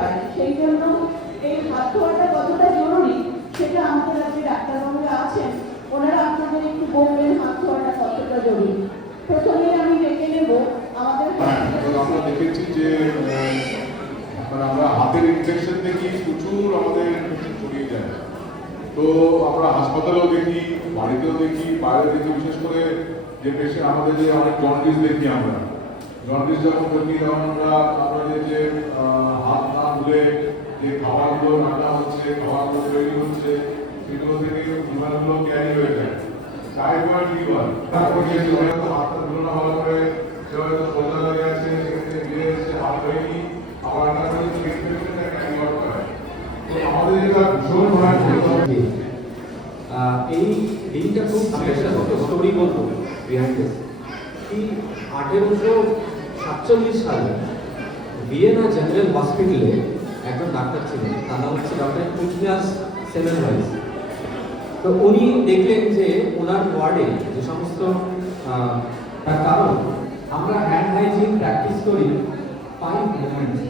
পারে। সেই জন্য এই হাত ধোয়াটা কতটা জরুরি সেটা আমাদের যে ডাক্তারবাবুরা আছেন ওনারা আপনাদের একটু বলবেন হাত ধোয়াটা কতটা জরুরি। প্রথমে আমি ডেকে নেব আমাদের আমরা দেখেছি যে আমরা হাতের ইনফেকশন দেখি প্রচুর আমাদের ছড়িয়ে যায়। তো আমরা হাসপাতালেও দেখি, বাড়িতেও দেখি, বাইরে দেখি, বিশেষ করে যে পেশেন্ট আমাদের যে অনেক জন্ডিস দেখি আমরা জন্ডিস যখন দেখি তখন আমরা যে হাত না ধুলে যে খাবারগুলো রান্না হচ্ছে, খাবারগুলো তৈরি হচ্ছে, সেগুলো থেকে জীবাণুগুলো ক্যারি হয়ে যায়। টাইফয়েড লিভার তারপর যে হয়তো হাতটা ধুলো না ভালো করে সে হয়তো সোজা লেগে আছে, সেক্ষেত্রে গিয়ে এসে হাত হয়নি আবার রান্না করে ইনফেকশনটা ক্যারি আউট করে। তো আমাদের যেটা ভীষণ এই দিনটা খুব স্পেশাল। একটা স্টোরি বলবো বিহাইন্ড দিস। এই 1847 সালে ভিয়েনা জেনারেল হসপিটালে একজন ডাক্তার ছিলেন, তার নাম হচ্ছে ডক্টর ইগনাস সেমেনওয়াইজ। তো উনি দেখলেন যে ওনার ওয়ার্ডে যে সমস্ত তার কারণ আমরা হ্যান্ড হাইজিন প্র্যাকটিস করি 5 মোমেন্টস।